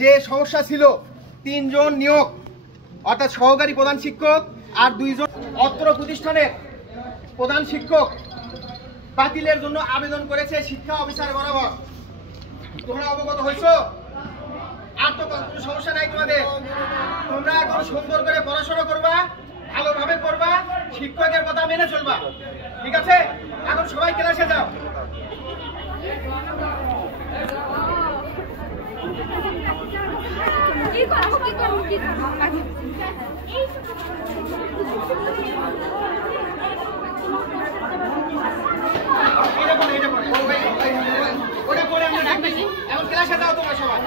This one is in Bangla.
যে সমস্যা ছিল 3 জন নিয়োগ অর্থাৎ সহকারী প্রধান শিক্ষক আর 2 জন অত্র প্রতিষ্ঠানের প্রধান শিক্ষক বাতিলের জন্য আবেদন করেছে শিক্ষা অফিসার বরাবর। তোমরা অবগত হয়েছো? আর তো কোনো সমস্যা নাই তোমাদের। তোমরা এখন সুন্দর করে পড়াশোনা করবা, ভালোভাবে করবা, শিক্ষকের কথা মেনে চলবা, ঠিক আছে? এখন সবাই ক্লাসে যাও। এখন ক্লাসে যাও তোমরা সবাই।